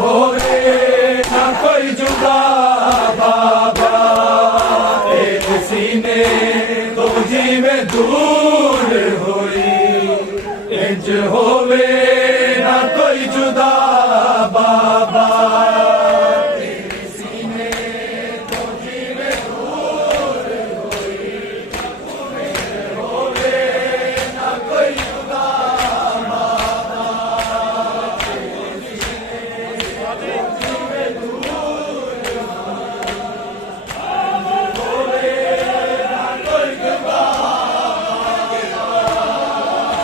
होवे ना कोई जुदा बाबा तेरे सीने तो जीवे दूर होई इंज होवे ना कोई जुदा बाबा तेरे सीने तो जीवे दूर होई इंज होवे ना कोई जुदा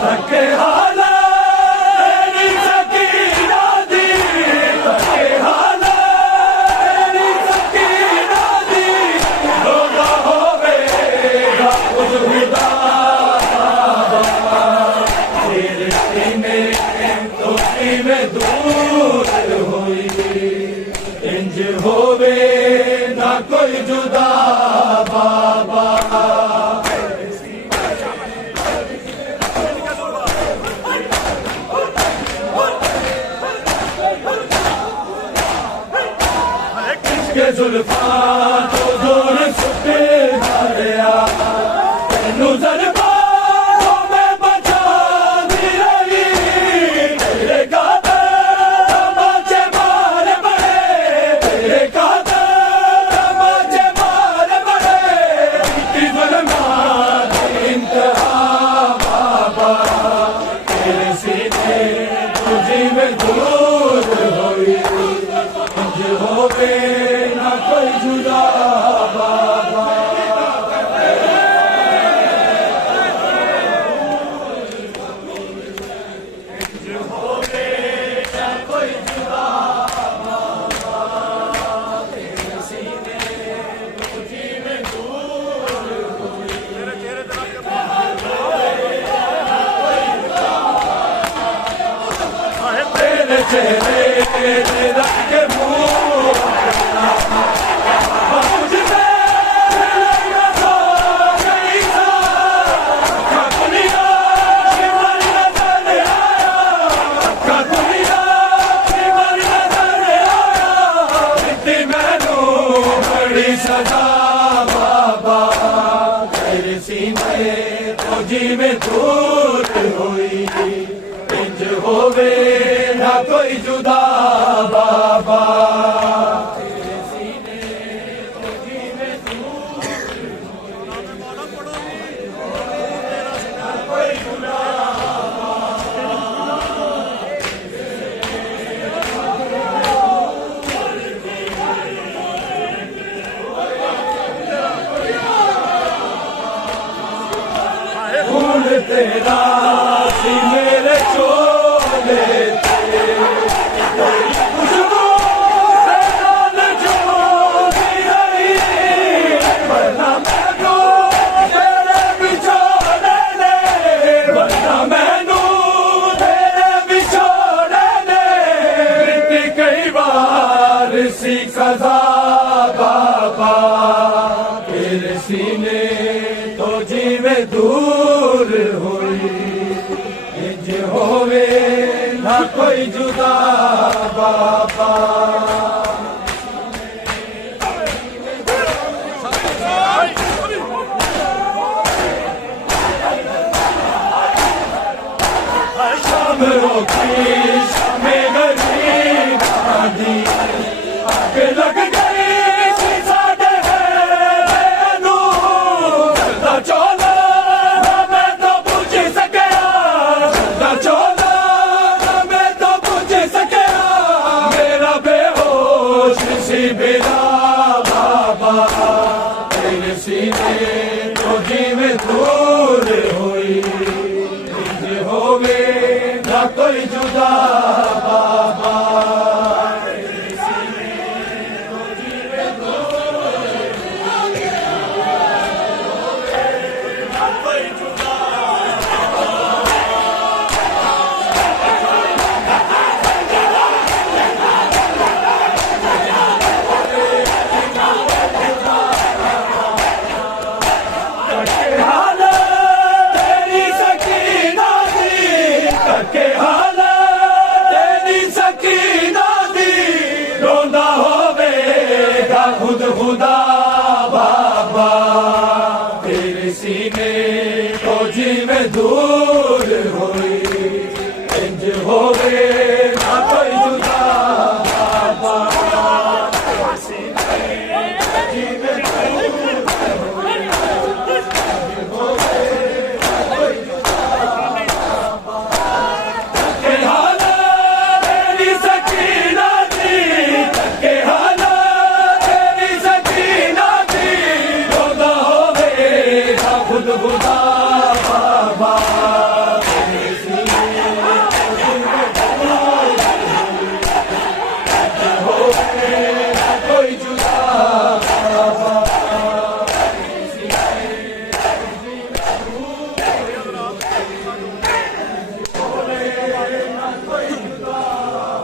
तके हाला नी सकीना दी तके हाला नी सकीना दी रोदा होवेगा खुद खुदा तेरे सीने तो सीने दूर हुई इंज होवे ना कोई जुदा बाबा के जुल्फा तो दूर सुटे गया तेनू जज्बातों में बचा दी रही तेरे कादर तमाचे मार बड़े तेरे कादर तमाचे मार बड़े इतनी जुल्मात इंतहा बाबा तेरे सीने तुझी में दूर हुई इंज होवे कोई जुदा बाबा होवे ना कोई जुदा बाबा तेरे सीने तुझी में दूर हुई तेरे चेहरे तेरा के सदा बाबा तेरे सीने तो जी में दूर हुई इंज होवे ना कोई जुदा बाबा तेरे सीने तो जी में दूर ना कोई जुदा तेरा सी मेरे चोले खुशबू तेरा जोड़ी रही वरना मैनू तेरे बिछोड़े ने वरना मैनू तेरे बिछोड़े ने बीती कई बार सी सजा बाबा तेरे सीने तो जीवे दूर हुई इंज होवे ना कोई जुदा बाबा शाम रोकी शाम गरीब आदि आगे लग गई बेला बाबा तेरे सीने तो जीवे दूर हुई होवे ना कोई